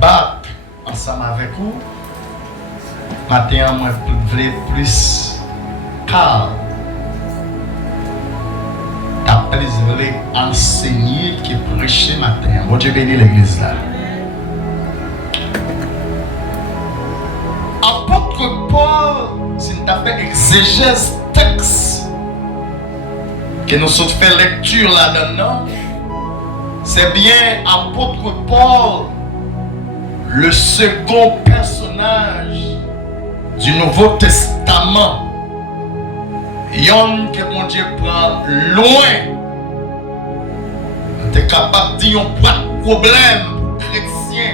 battre ensemble avec vous. Matin, moi, je voulais plus calme. T'as plus voulu enseigner que prêcher matin. Bon Dieu bénit l'église là. Apôtre Paul, si nous avons fait exégèse texte, que nous avons fait lecture là-dedans, c'est bien apôtre Paul, le second personnage du Nouveau Testament. Yon que mon Dieu prend loin. On est capable de dire qu'il y a pas de problème chrétien,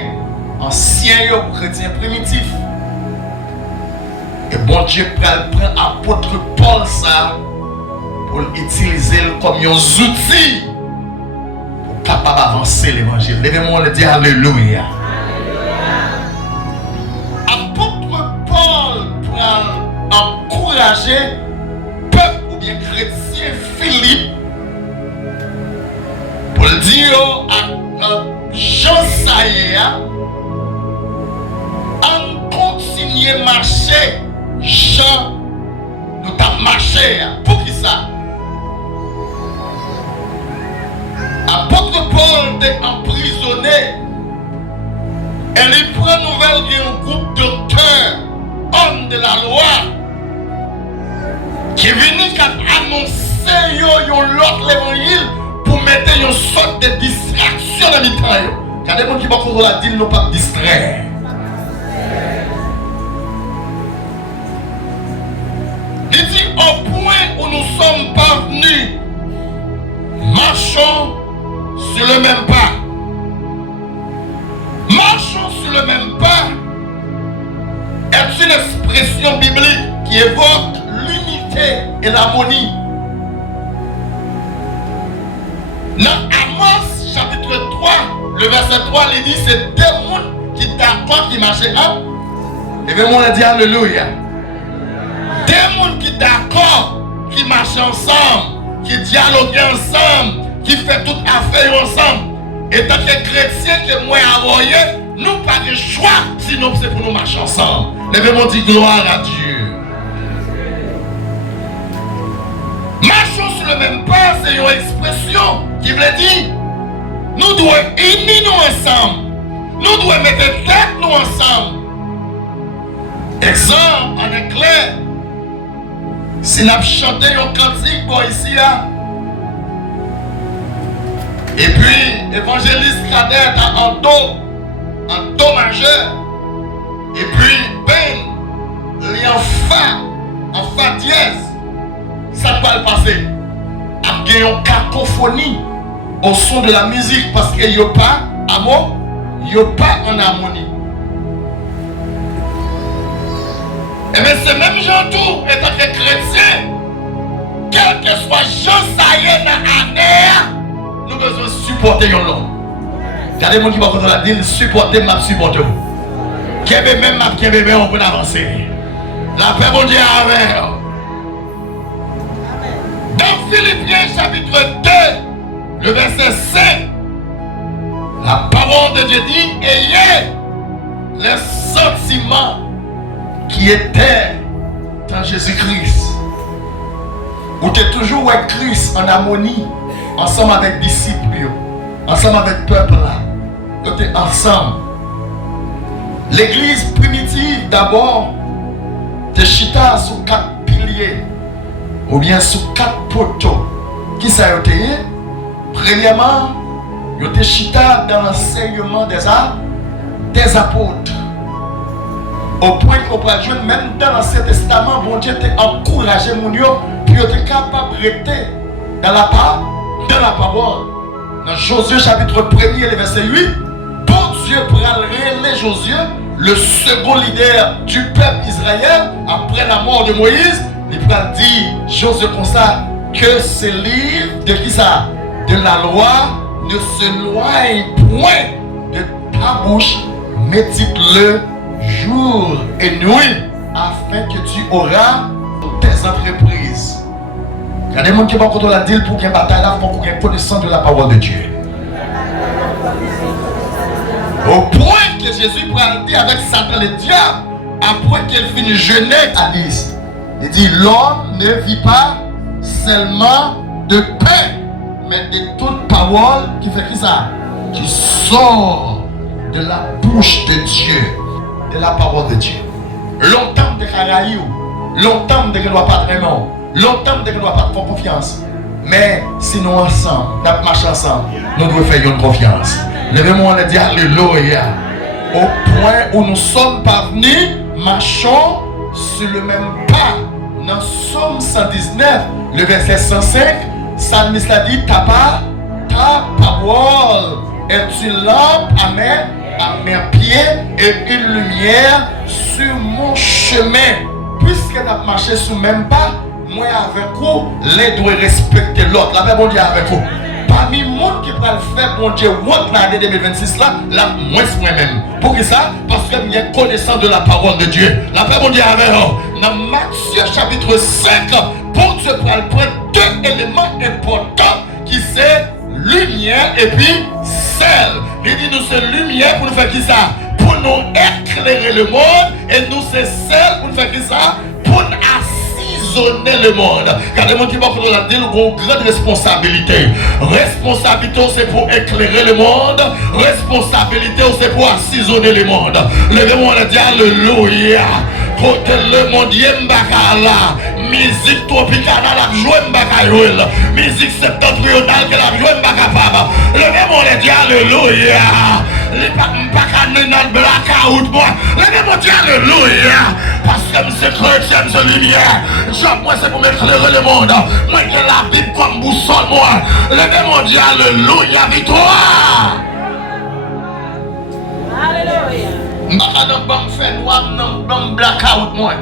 ancien ou chrétien primitif. Et bon Dieu prend apôtre Paul ça pour l'utiliser comme un outil pour capable avancer l'évangile. Levez-moi le dire alléluia. Apôtre Paul prend encourager peuple ou bien chrétien Philippe pour le dire à Jean Saïa en continuer marcher. Jean, nous t'as marché. Pour qui ça? Apôtre Paul est emprisonné. Et il prend nouvelle d'un groupe de docteurs, hommes de la loi, qui est venu annoncer l'autre l'évangile pour mettre une sorte de distraction dans le temps. Il y a des gens qui vont contre la dire, nous pas distraire. Il dit au point où nous sommes parvenus, marchons sur le même pas. Marchons sur le même pas est une expression biblique qui évoque l'unité et l'harmonie. Dans Amos chapitre 3, le verset 3, il dit c'est deux mondes qui d'accord qui marchaient ensemble. Et bien on a dit alléluia. Deux mondes qui d'accord, qui marchent ensemble, qui dialoguent ensemble, qui font toute affaire ensemble. Et tant que chrétiens que moi envoyé, nous pas de choix, sinon c'est pour nous marcher ensemble. Levez-moi dit gloire à Dieu. Marchons sur le même pas, c'est une expression qui veut dire nous devons unir nous ensemble. Nous devons mettre tête nous ensemble. Exemple, en éclair, si nous chantons un cantique pour ici, et puis évangéliste cadet en do majeur, et puis ben, il y a en fa dièse, ça va le passer. Il y a une cacophonie au son de la musique parce qu'il n'y a pas amour, il n'y a pas en harmonie. Et bien ce même genre tout, étant que chrétien, quel que soit Jean Saïe dans l'année, nous avons besoin de supporter l'homme. Il y a des gens qui vont la dire, supporter ma supporter vous. Qui est même ma qui est même on peut avancer. La paix mon Dieu amen. Dans Philippiens chapitre 2, le verset 5, la parole de Dieu dit, ayez les sentiments qui étaient dans Jésus-Christ. Où tu es toujours avec Christ en harmonie, ensemble avec disciples, ensemble avec peuple là. Tu es ensemble. L'église primitive d'abord, te chita sur 4 piliers, ou bien sur 4 poteaux. Qui ça a été? Premièrement, il te chita dans l'enseignement des apôtres. Au point qu'on peut jouer, même dans l'Ancien Testament, bon Dieu t'a encouragé mon Dieu, puis tu es capable de rester dans la parole. Dans Josué chapitre 1er, le verset 8, bon Dieu prend Josué, le second leader du peuple Israël, après la mort de Moïse, il prend dire Josué comme ça, que ce livre de qui ça? De la loi ne s'éloigne point de ta bouche, médite-le jour et nuit, afin que tu auras tes entreprises. Il y a des gens qui vont contre la deal pour qu'il y ait une bataille là, pour qu'il y ait une connaissance de la parole de Dieu. Au point que que Jésus pourrait dire avec Satan le diable, après qu'il finit jeûner à 10. Il dit, l'homme ne vit pas seulement de pain, mais de toute parole qui fait qui ça? Qui sort de la bouche de Dieu, de la parole de Dieu. Longtemps de caraïou, longtemps de que ne doit pas vraiment, longtemps de que ne doit pas faire confiance. Mais si nous ensemble, nous marchons ensemble, nous devons faire une confiance. Levez-moi et dire Alléluia. Au point où nous sommes parvenus, marchons sur le même pas. Dans Somme 119, le verset 105, Psalmiste a dit, ta parole est une lampe à mes pieds et une lumière sur mon chemin. Puisque nous avons marché sur le même pas, moi avec vous, les doit respecter l'autre. La paix, bon Dieu, avec vous. Parmi les gens qui peuvent faire, bon Dieu, l'année 2026, là, moi, c'est moi-même. Pour que ça? Parce que je suis connaissant de la parole de Dieu. La paix, bon Dieu, avec vous. Dans Matthieu chapitre 5, bon Dieu prend deux éléments importants qui c'est lumière et puis sel. Il dit nous c'est lumière pour nous faire qui ça? Pour nous éclairer le monde et nous c'est sel pour nous faire qui ça? Pour nous assaisonner le monde. Car le monde qui va qu'on a une grande responsabilité. Responsabilité c'est pour éclairer le monde. Responsabilité c'est pour assaisonner le monde. Levez-moi le dire alléluia. Côté le monde yembakala, musique tropicale la jouer mbakayoel, musique septentrionale que la jouer mbakapaba. Levez-moi le dire alléluia. Les mbakane dans blackout moi. Levez-moi dire alléluia. Parce que c'est chrétien de lumière. Job moi c'est pour m'éclairer le monde. Moi j'ai la Bible comme boussole moi. Levez-moi dire alléluia victoire. Alléluia. Mbaka nan bam fait noir nan bam blackout moi.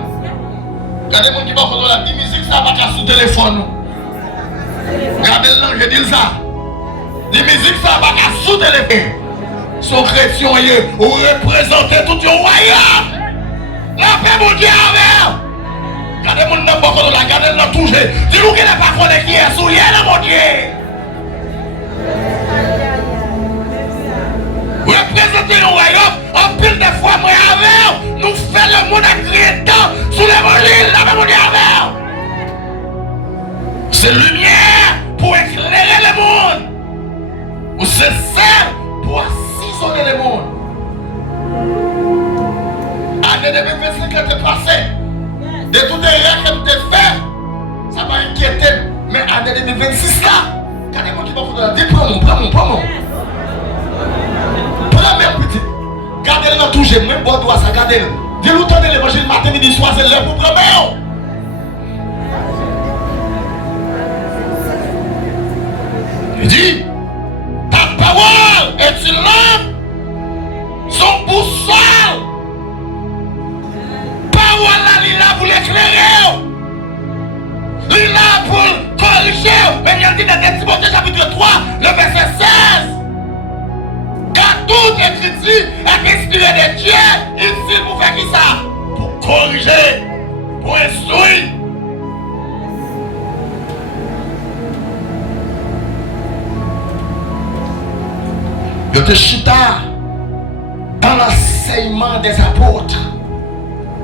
Regardez mon qui va faire la musique ça va pas sous téléphone. Regardez là je dis ça. La musique ça va pas sous téléphone. Son chrétien ou représenter tout le royaume. La paix mon Dieu avec. Regardez mon nan bako la regardez là toucher. Dis-nous qu'il n'a pas connu qui est sous là mon Dieu. Représenter le royaume, en pile de fois, moi avec, nous faisons le monde à crier dedans, sous l'évangile, là, mon Dieu avec. C'est lumière pour éclairer le monde. Ou c'est sel pour assaisonner le monde. Année 2025 qui est passée, de tout derrière que tu fait, ça m'a inquiété. Mais année 2026 là, quand les gens qui vont faire, dis prends-moi. Première petite, gardez-le dans tout, j'ai même bon doigt, ça gardez-le. Dis-le temps de l'évangile matin, midi, soir, c'est l'heure pour prendre. Il dit, ta parole est une lampe, son boussole. Parole là, il est là pour l'éclairer. Il est là pour corriger. Mais il dit dans Timothée chapitre 3, le verset 16. Car toute écriture est inspirée de Dieu, ici pour faire qui ça? Pour corriger, pour instruire. Je te chita dans l'enseignement des apôtres.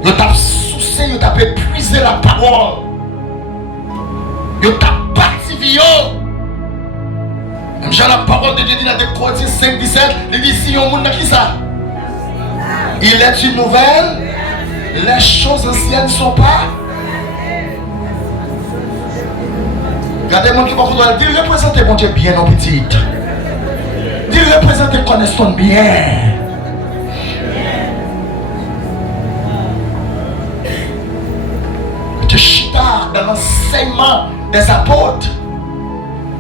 Je t'ai soucié, je t'ai épuisé la parole. Je t'ai bâti. Même la parole de Dieu dit dans 2 Corinthiens 5, 17, il dit si on monde qui ça? Il est une nouvelle, les choses anciennes ne sont pas. Regardez mon qui va vous dire, représentez mon Dieu bien nos petites. Dis représentez connaissons bien. Tu chita dans l'enseignement des apôtres.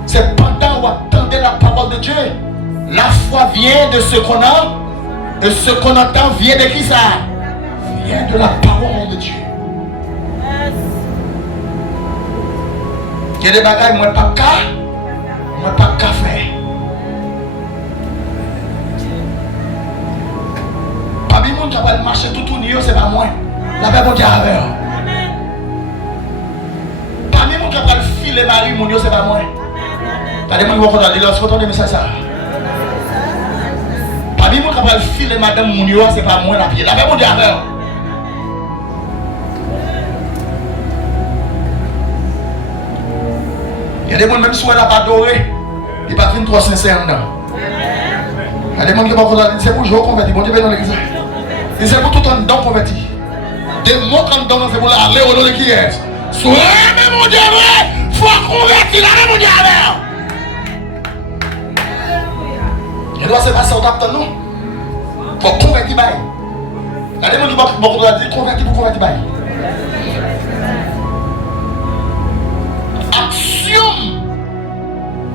C'est pendant où attendez la parole de Dieu. La foi vient de ce qu'on a. Et ce qu'on entend vient de qui ça? Vient de la parole de Dieu. Il y a des bagailles, moi pas qu'à faire. Parmi les gens qui va marcher tout niveau, c'est pas moi. La paix mon Dieu avec. Parmi les gens qui va filer Marie, mon Dieu, c'est pas moi. T'as des gens qui vont dire, lorsque tu as des messages ça. Pas Bible qui va filer madame Mounio, c'est pas moi la pied. La paix mon Dieu avec. Il y a des gens même si on n'a pas adoré, ils ne sont pas trop sincères dedans. Il y a des gens qui vont dire c'est pour jouer converti. Bon Dieu, dans l'église. C'est pour tout en dedans converti. Des mots en dedans, c'est pour aller au nom de qui est. Soyez mon Dieu, il faut convertir la mon Dieu avec. Il doit se passer au tapton, non? Il faut convertir. Il y a des gens qui vont dire convertir pour convertir. Action,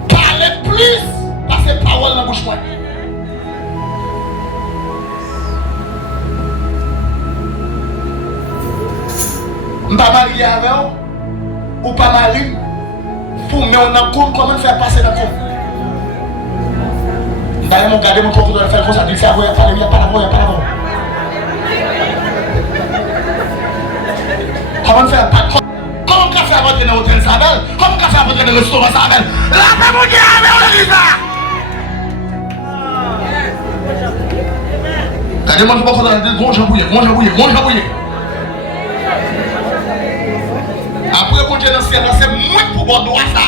parler plus, passer parole dans la bouche. Je ne suis pas marié avec vous, ou pas marié, pour me on a compte comment faire passer dans le compte. Je vais regarder mon compte de faire comme ça, il fait avoir, il n'y a pas d'avant, il n'y a pas d'avant. Comment faire pas comment on fait rentrer dans l'hôtel Sabel? Comment on fait rentrer dans le restaurant Sabel? La paix mon Dieu avec l'église là! Regardez moi qui va faire des gros jambouillés. Après mon Dieu dans le ciel, c'est moi pour Bordeaux ça.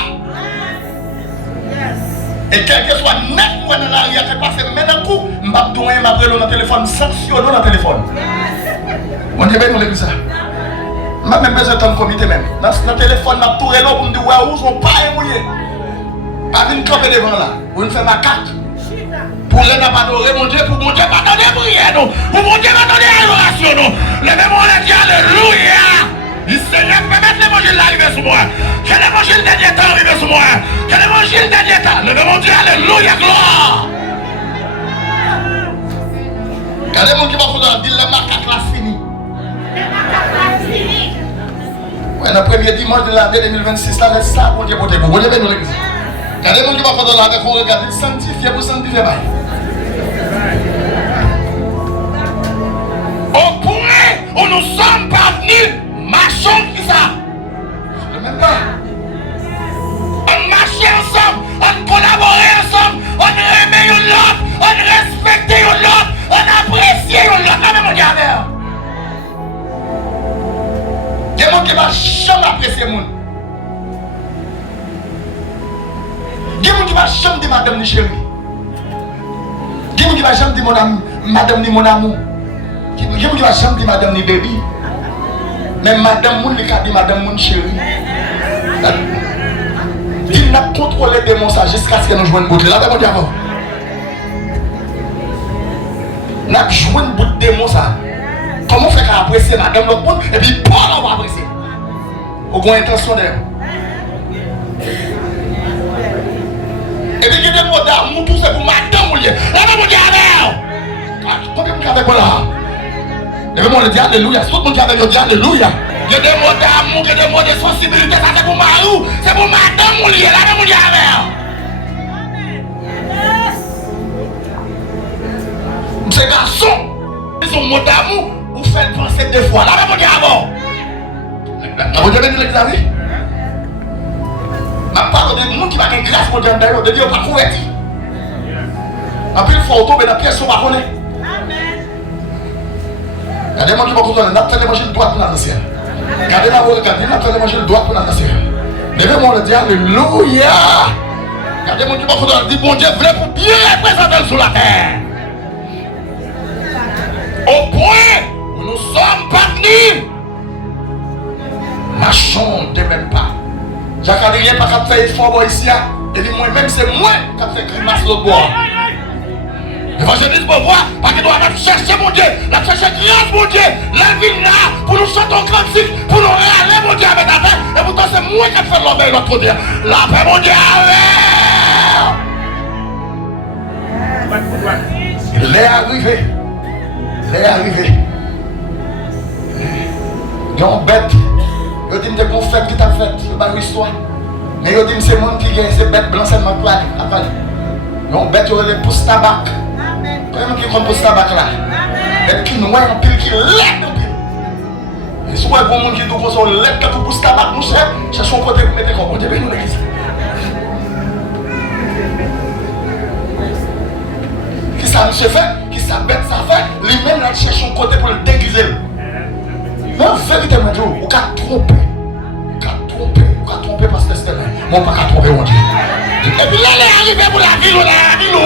Et quel que soit net moi dans l'arrière qui passe maintenant coup, je vais donner ma brûle dans le téléphone, sanctionner dans le téléphone. On dit bien nous l'église ça. Je n'ai même besoin de temps de comité même. Dans le téléphone, je vais tourner là pour me dire où sont pas mouillés. Pas une camper devant là. Vous me faites ma carte. Pour les adorer mon Dieu, pour mon Dieu pardonner prière nous. Pour mon Dieu pardonner adoration nous. Levez-moi les dieux, alléluia. Le Seigneur permet l'évangile d'arriver sur moi. Que l'évangile dernier temps arrive sur moi. Que l'évangile dernier temps. Levez mon Dieu, alléluia, gloire. Regardez mon qui va faire dire le macaque la fini. Ouais, le premier dimanche de l'année 2026, là, c'est ça, mon Dieu, pour vous. Vous devez nous l'église. Regardez mon qui va faire la avec vous, regardez, sanctifier pour sanctifier. Au point où nous sommes parvenus, marchons qui ça. Le même temps. On marche ensemble, on collabore ensemble, on remet l'autre, on respecte l'autre, on apprécie l'autre. La même mon Dieu. Il y a des gens qui ne vont jamais apprécier les gens. Il y a des gens qui ne vont jamais dire madame ni chérie. Il y a des gens qui ne vont jamais dire madame ni mon amour. Il y a des gens qui ne vont jamais dire madame ni baby. Mais madame moun, il dit madame moun chérie. Il n'a contrôlé des mots jusqu'à ce que nous jouions une bouteille. Là, mon Dieu, avant. Nous avons joué une bouteille de mots ça. Comment faire qu'à apprécier madame l'autre monde et puis Paul on va apprécier. Au moins intention d'ailleurs. Et puis il y a des mots d'amour, tout c'est pour madame ou lié. Là, mon Dieu, avant. Combien de gens avec moi là? Levez-moi le dit alléluia. Tout le monde qui avait dit alléluia. Il y a des mots d'amour, il y a des mots de sensibilité. Ça c'est pour Marou. C'est pour madame ou lié. Là, mon Dieu, avant. Ces garçons, ils ont mot d'amour. Vous faites penser deux fois. Là, mon Dieu, avant. Vous avez dit l'examen? Je parle de gens qui va avoir grâce pour Dieu d'ailleurs. De Dieu pas converti. Après, il faut tomber dans la pièce sur ma connaît. Il y a des gens qui vont continuer. N'a pas l'évangile droit pour l'ancien. Regardez la voix, regardez, n'a pas l'évangile droit pour l'ancien. Levez-moi le dire alléluia. Il y a des gens qui vont continuer. Dit bon Dieu, vrai pour bien représenter sur la terre. Au point où nous sommes parvenus, marchons de même pas. Jacques a dit rien pas qu'à faire effort ici. Et dit moi-même, c'est moi qui a fait grimace l'autre bois. L'évangéliste pour voir, parce qu'il doit chercher mon Dieu, la chercher grâce mon Dieu, la vie là, pour nous chanter en classique, pour nous râler mon Dieu avec la paix, et pourtant c'est moi qui ai fait l'homme et l'autre Dieu. La paix mon Dieu avec. Il est arrivé. Il est arrivé. Il y a une bête. Il dit que c'est fait qui t'a fait, c'est pas une histoire. Mais il dit que c'est le monde qui gagne, c'est bête blanc, c'est le monde qui a fait. Il y a une bête qui a pousse tabac. Vraiment qui compte pousse tabac là. Et qui noie en pile, qui lève en pile. Et si vous avez un monde qui dit que c'est lève qui pousse tabac, nous cherchons un côté pour mettre comme on dit, nous l'église. Qui ça nous se fait? ça bête ça fait, lui-même là cherche un côté pour le déguiser. Non, véritablement, on peut tromper. On peut tromper parce que c'est vrai. Moi, on ne peut pas tromper, mon Dieu. Et puis là, il est arrivé pour la ville,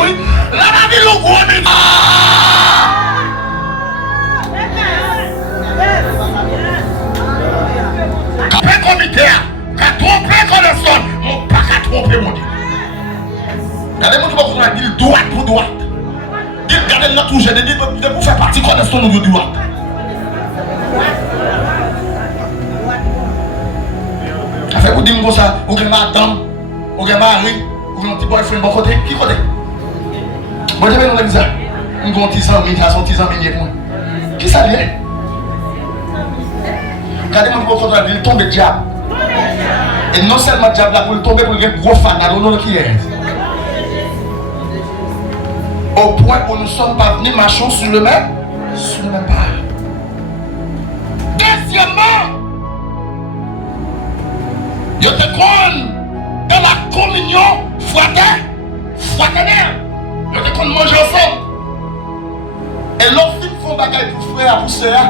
oui. Là, la ville, on gros, mais... Quand on comité, quand tromper qu'on le sonne, on ne peut pas tromper, mon Dieu. Regardez-moi, tu vas vous dire droite pour droite. Regardez notre touche, de vous faire partie qu'on est son nouveau droite. Fait vous dire comme ça, ou que madame, ou que mari, ou que mon petit boyfriend bon côté, qui côté? Moi je vais nous dire ça. Nous avons 10 ans, nous avons 10 ans, qui ça vient? Regardez mon côté, il tombe le diable. Et non seulement le diable là pour le tomber pour le gros fan, alors qui est. Au point où nous ne sommes pas venus marcher sur le même pas. Deuxièmement, il y a des dans la communion fraternelle. Il y a des manger ensemble. Et l'autre film font bagaille pour frère, pour soeur.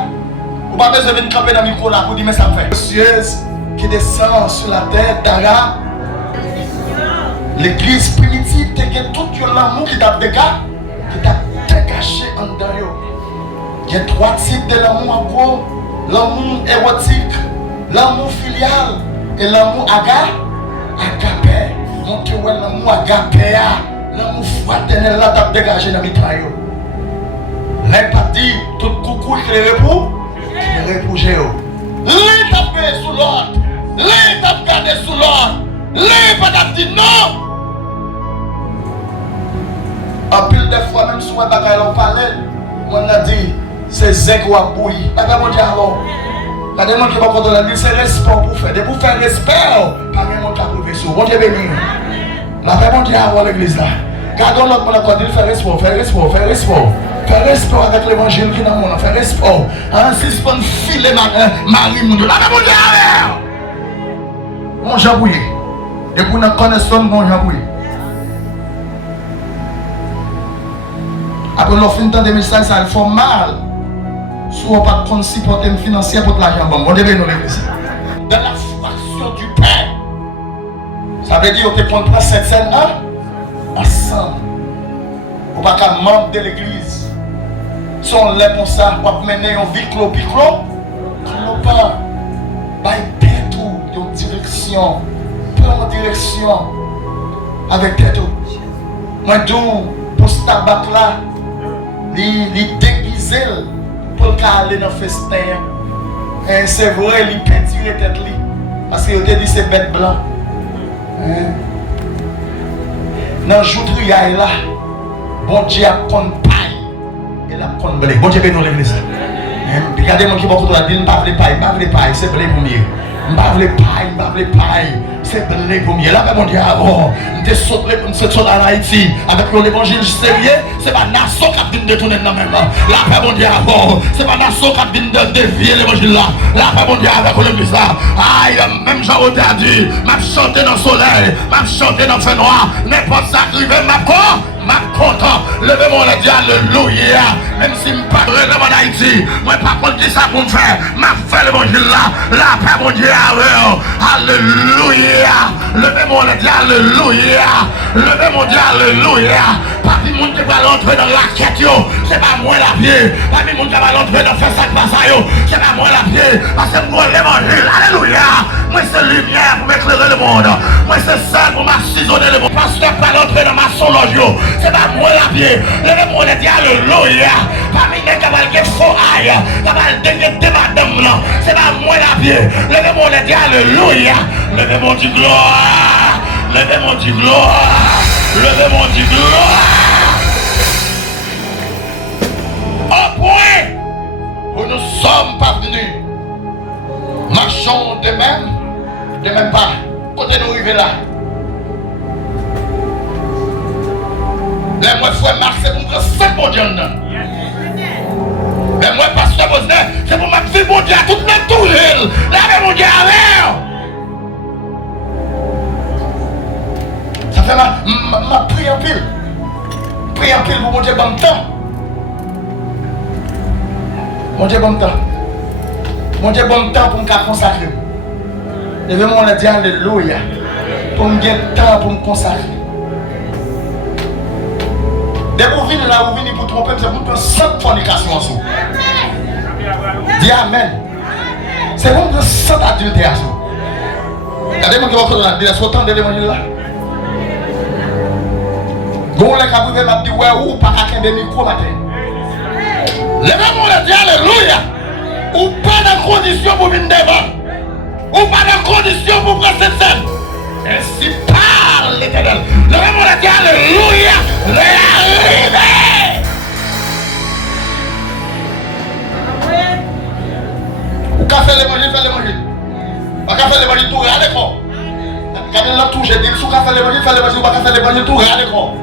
Vous n'avez pas besoin de camper dans le micro là pour dire mais ça me fait. Monsieur qui descend sur la terre d'Ara. L'église primitive, tu as tout l'amour qui t'a dégagé en dedans. Il y a 3 types de l'amour en gros. L'amour érotique, l'amour filial. Et l'amour agapé, mon Dieu, l'amour agapé, l'amour fraternel là, t'as dégagé dans mes trailles. Là, pas dit, tout coucou qui est repoussé. L'un t'a gardé sous l'autre, l'un t'a gardé sous l'autre, l'un t'a dit non. En pile de fois, même si on a parlé, on a dit, c'est zèque ou à bouillir. Pas de mon Dieu alors. La demande qui va contre la vie, c'est respect pour faire. De vous faire respect, pas de monde qui a prouvé sur. Bon Dieu béni. La paix, bon Dieu, à l'église là. Gardons notre monde à côté, faire respect avec l'évangile qui est dans le monde. Faire respect. Si c'est pas une file, Marie, mon Dieu. La paix, bon Dieu, mon Jean Bouillé. Et pour nous connaître, mon Jean Bouillé. Après, l'offre de 2005, ça fait mal. Si on ne peut pas supporter financier pour l'argent, on devait nous l'église. Dans la fraction du pain, ça veut dire qu'on prend cette scène ensemble. On ne peut pas membre de l'église. Si on l'est comme ça, on va mener un vie clos-piclo. On ne pas. Tête ou de direction. Prends en direction. Avec tête ou. Moi, pour ce tabac là, il déguise. Pour aller dans le festin. Et c'est vrai, il peinture la tête. Parce qu'il a dit c'est bête blanc. Dans le jour de triaille là, bon Dieu a qu'on paille. Et là, qu'on blé. Bon Dieu, nous l'église. Regardez-moi qui va contre la ville, je ne parle pas, c'est blé pour mieux. Je ne parle pas, c'est blé pour mieux. Là, mon Dieu, avant, je suis sauté en Haïti avec l'évangile sérieux, c'est pas la nation qui a venu détourner dans même. Là, mon Dieu, avant, c'est pas la nation qui a venu dévier l'évangile là. Là, mon Dieu, avec l'église là. Aïe, même Jean a dit, m'a chanté dans le soleil, m'a chanté dans le feu noir, n'importe ça qui arrive, m'a quoi? Ma content, levez-moi le dieu, alléluia. Même si je ne parle pas en Haïti, moi par contre, qui ça pour me faire? Ma fait l'évangile là, la paix mon Dieu, alléluia. Levez-moi le dieu, alléluia. Levez mon dieu, alléluia. Pas de monde qui va l'entrer dans la quête, c'est pas moi la pied. Pas de monde qui va l'entrer dans faire ça que ça, c'est pas moi la pied. Parce que moi l'évangile, alléluia. Moi c'est lumière pour m'éclairer le monde. Moi c'est ça pour m'assaisonner le monde. Parce que pas l'entrer dans ma sonloge. C'est pas moi la pied. Levez-moi le dieu, alléluia. Parmi les cavalques faux aïe, cavalques de madame là. C'est pas moi la pied. Levez-moi le dieu, alléluia. Levez-moi du gloire. Levez-moi du gloire. Levez-moi du gloire. Au point où nous ne sommes pas venus. Marchons de même pas. Quand nous arrivons là. Les moi frère Marc, c'est pour que c'est bon Dieu. Les moi pasteur Bosner, c'est pour ma vie bon Dieu à toute notre tour. Là, mon Dieu avec. Ça fait ma prière en pile. Prière en pile pour mon Dieu dans le temps. Mon Dieu, bon temps. Mon Dieu, bon temps pour me consacrer. Levez-moi le dire alléluia. Pour me gagner temps pour me consacrer. Dès que vous venez là, vous venez pour tromper, c'est pour que sans fornication en sous. Dis amen. C'est pour que sans adultère en sous. Regardez-moi qui va faire la direction autant de l'évangile là. Gon les capitaux m'a dit ouais ou pas qu'un des micros matin. Levez-moi le dire alléluia. Ou pas de condition pour venir devant. Ou pas de condition pour prendre cette scène. Ainsi parle l'Éternel. Levez-moi le dire alléluia. Réarrivé. Ou qu'a fait l'évangile, fait l'évangile. Pas qu'à faire l'évangile tout regardez quoi. Quand il l'a tout, j'ai dit, si vous qu'a fait l'évangile, fait l'évangile, ou pas qu'à faire l'évangile tout regardez quoi.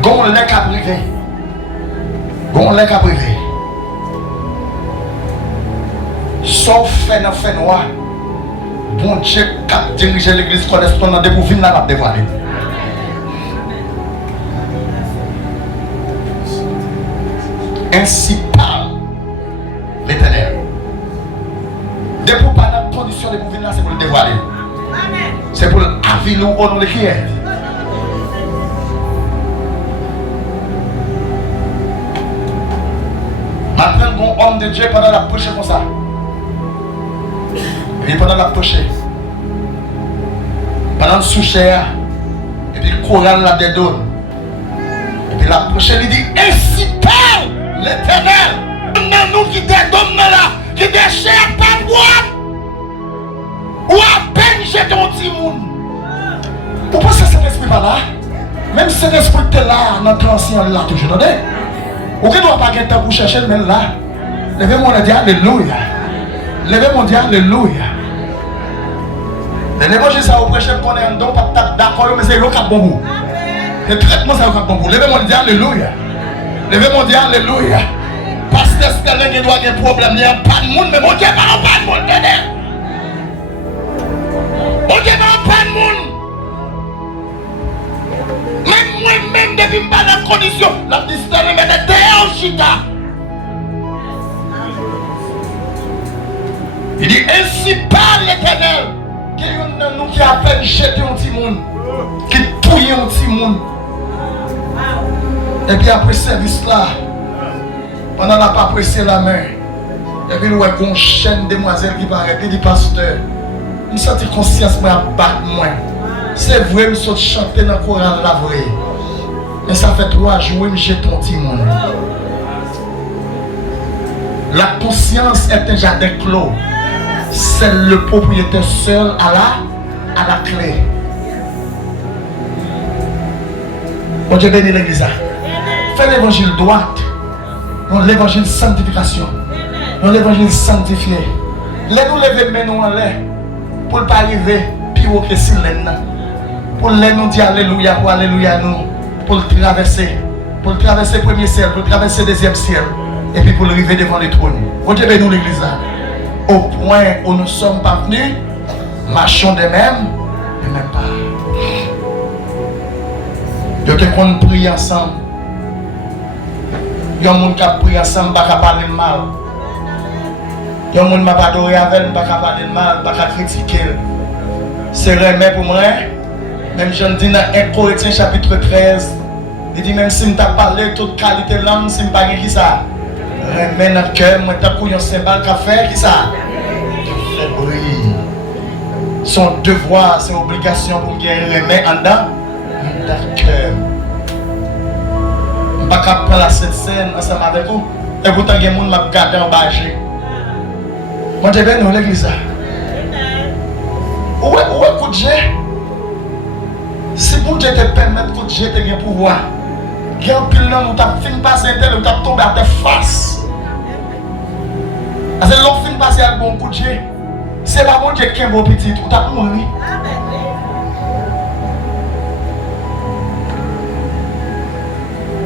Gon lè ka privé. Gon lè ka privé. Sauf fait dans fait noir. Bon Dieu qui dirige l'église correspondante de pour venir là dévoiler. Ainsi parle l'Éternel. De pour pas dans condition de pour venir là, c'est pour le dévoiler. C'est pour l'aviler au nom de qui est. Maintenant, un homme de Dieu pendant la prêche comme ça. Et pendant la prêche, pendant le sous-cher, et puis le chorale la dédonne. Et puis la prêche, il dit ainsi parle l'Éternel. Nous qui dédonne là, qui déchire pas de boire, ou à peine jeter un petit monde. Vous pensez que cet esprit pas là? Même si cet esprit est là, notre ancien là toujours. Ou qui ne doit pas gagner temps pour chercher le même là. Levez-moi le dire alléluia. Levez-moi le dire alléluia. L'évangile ça vous prêchez qu'on est un don, pas d'accord, mais c'est le cap bon bout. Le traitement ça le cap bon bout. Levez-moi le dire alléluia. Levez-moi le dire alléluia. Parce que c'est quelqu'un qui doit avoir un problème, il n'y a pas de monde, mais mon Dieu n'a pas de monde. Mon Dieu n'a pas de monde. Même moi-même, depuis que je suis dans la condition, la distance me met derrière chita. Il dit ainsi parle l'Éternel. Qu'il y en a nous qui a peine jeté un petit monde, qui touille un petit monde. Et puis après ce service là, pendant la pas pressé la main, et puis nous avons une chaîne de demoiselles qui paraît, puis dit pasteur, je me sens conscience moi à battre moi. C'est vrai, je suis chanté dans le chorale la vraie. Mais ça fait 3 jours que j'ai ton petit monde. La conscience est un jardin clos. C'est le propriétaire seul à la clé. Bon Dieu bénit l'église. Fais l'évangile droite. Non, l'évangile sanctification. Non, l'évangile sanctifié. Laissez-nous lever maintenant en l'air. Pour ne pas arriver pire que si l'aine. Pour nous dire alléluia, pour alléluia nous. Pour le traverser le premier ciel, pour traverser le deuxième ciel. Et puis pour arriver devant le trône. Bon Dieu bénit l'église. Au point où nous ne sommes pas venus, marchons de même pas. Nous devons prier ensemble. Il y a des gens qui prient ensemble, pas parler de mal. Il y a des gens qui pas adoré avec, pas parler de mal, pas critiquer. C'est remet pour moi. Même Jean dit dans 1 Corinthiens chapitre 13, il dit même si je n'ai pas parlé de toute qualité de langue, si je n'ai pas dit ça. Remet dans le cœur, moi je suis un cymbale qui a fait qui ça. Fait bruit. Son devoir, c'est obligation pour me remettre en dedans le cœur. Je ne peux pas prendre cette scène ensemble avec vous. Et pourtant, il y a des gens qui m'ont gardé en bas. Moi je vais dans l'église. Où est coup de jet? Si vous Dieu te permet que Dieu te ait pouvoir, il y a un pile là où tu as fini passer un tel où tu as tombé à tes faces. Parce que l'on finit passer un bon coup de Dieu. C'est pas bon Dieu qui est un bon petit, ou tu as mouru.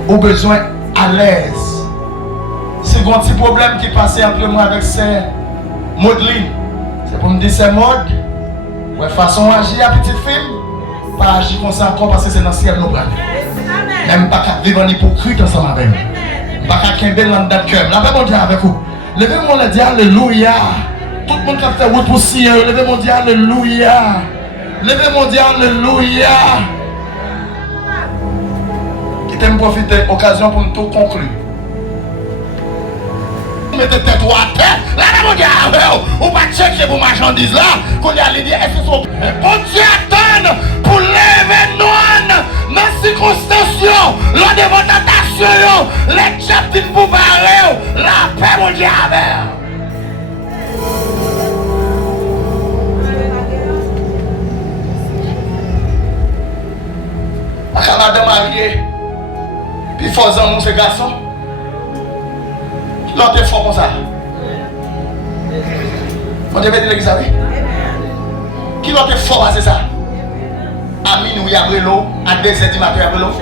Au besoin à l'aise. C'est un petit problème qui passe entre moi avec ces modes. C'est pour me dire ces modes. Ouais, façon agir à petite fille, pas agir comme ça encore parce que c'est dans le ciel nous prenons. Même pas qu'à vivre en hypocrite ensemble avec nous. Pas qu'à qu'un bel dans le cœur. La paix mon Dieu avec vous. Levez-moi le dire Alléluia. Tout le monde qui a fait route pour Seigneur, levez-moi dire Alléluia. Levez-moi dire Alléluia. Qui t'aime profiter de l'occasion pour nous tout conclure. Mettez tête à terre. Là, mon Dieu, on va chercher pour marchandises là. Qu'on y a dit, est-ce que son bon Dieu attend pour lever nous dans les circonstances, lors de votre tentation, les chapitres pour barrer, la paix, mon Dieu, avec. Quand madame mariée, puis il faut que ces garçons. L'autre est fort comme ça. On devait dire l'église, oui. Qui l'autre est fort, c'est ça? À minuit, il y a l'eau, à 2h du matin, il y a l'eau.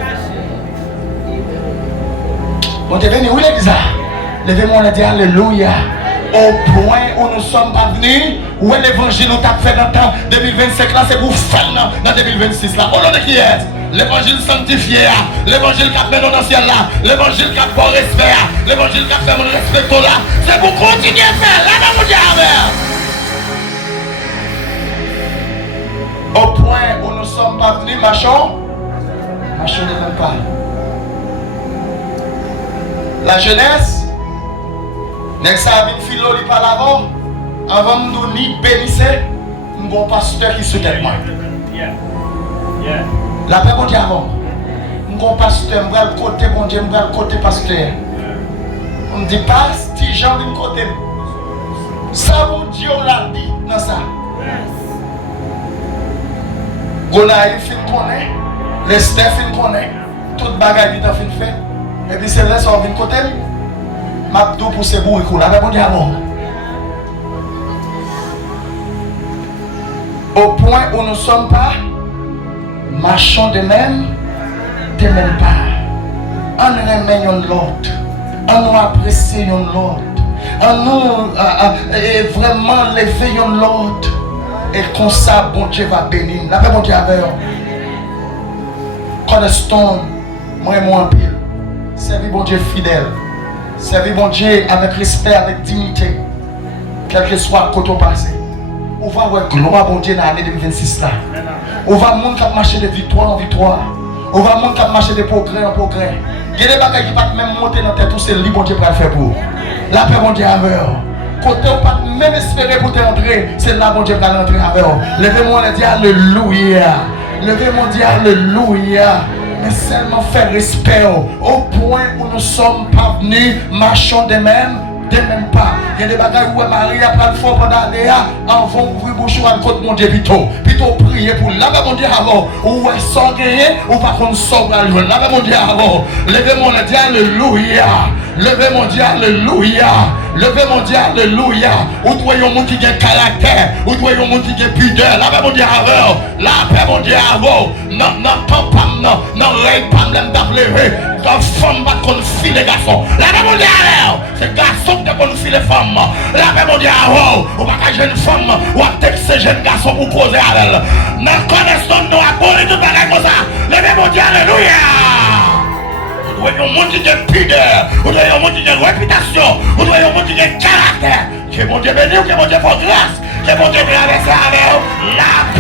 On devait dire, oui, l'église. Levez-moi le dire, alléluia. Au point où nous sommes pas venus, où l'évangile nous a fait dans le temps 2025 là, c'est pour faire dans 2026 là. Au nom de qui est? L'évangile sanctifié, l'évangile qui a fait dans le ciel là, l'évangile qui a fait respect, l'évangile qui a fait mon respect là, c'est pour continuer à faire là dans mon diable. Au point où nous ne sommes pas venus, marchons ne même pas. La jeunesse, n'est-ce pas une philo qui parle avant de nous bénissez, nous avons un pasteur qui se gagne. La paix, mon Dieu, avant. Nous avons un pasteur, nous avons le côté, mon Dieu, nous avons le côté pasteur. On ne dit pas, si j'en ai un côté. Ça, mon Dieu, on l'a dit dans ça. Gonaïf, il connaît. Les Steph, il connaît. Toute bagaille, il a fait. Et puis, c'est là, ça vient côté. Mabdou pour ses bourricous. La paix, mon Dieu, avant. Au point où nous ne sommes pas, marchons de même pas. On remet l'autre. On nous apprécie l'autre. On nous vraiment lever l'autre. Et comme ça, bon Dieu va bénir. La paix, bon Dieu, avec vous. Cornerstone, moi et moi en pile. Servir bon Dieu fidèle. Servir bon Dieu avec respect, avec dignité. Quel que soit le côté passé. On va voir gloire bon Dieu dans l'année 2026 là. On va marcher de victoire en victoire. On va marcher de progrès en progrès. Il y a des bagages qui ne peuvent même monter dans la tête, c'est lui bon Dieu pour le faire pour. La paix bon Dieu avec vous. Côté on ne peut même espérer pour t'entrer, c'est là bon Dieu pour l'entrer avec vous. Levez-moi le dire alléluia. Levez-moi le dire alléluia. Mais seulement faire respect au point où nous ne sommes pas venus, marchons de même pas. Il y a des bagages où Marie a pris le fort pendant l'année, avant ouvrir bouche à côté mon Dieu plutôt prier pour là mon Dieu avant, ou est sans gagner, ou par contre sans à lui. Là mon Dieu avant, levez mon Dieu alléluia. Levez mon Dieu alléluia. Levez mon Dieu alléluia. Ou doit y monde qui a caractère, ou doit y monde qui a pudeur. Là mon Dieu avant, là mon Dieu avant. Non pas non règle pas même d'appeler. Quand femme va qu'on file les garçons. Là mon Dieu avant, c'est garçon qui qu'on file les femmes. Là mon Dieu avant, ou pas qu'à jeune femme, ou à texte jeune garçon pour causer avec elle. Dans connaissance nous abonner tout bagage comme ça. Levez mon Dieu alléluia. Vous doyez un monde qui a pudeur, vous doyez un monde qui a réputation, vous doyez un monde qui a caractère. Que mon Dieu bénisse, que mon Dieu fasse grâce, que mon Dieu traverse avec vous. La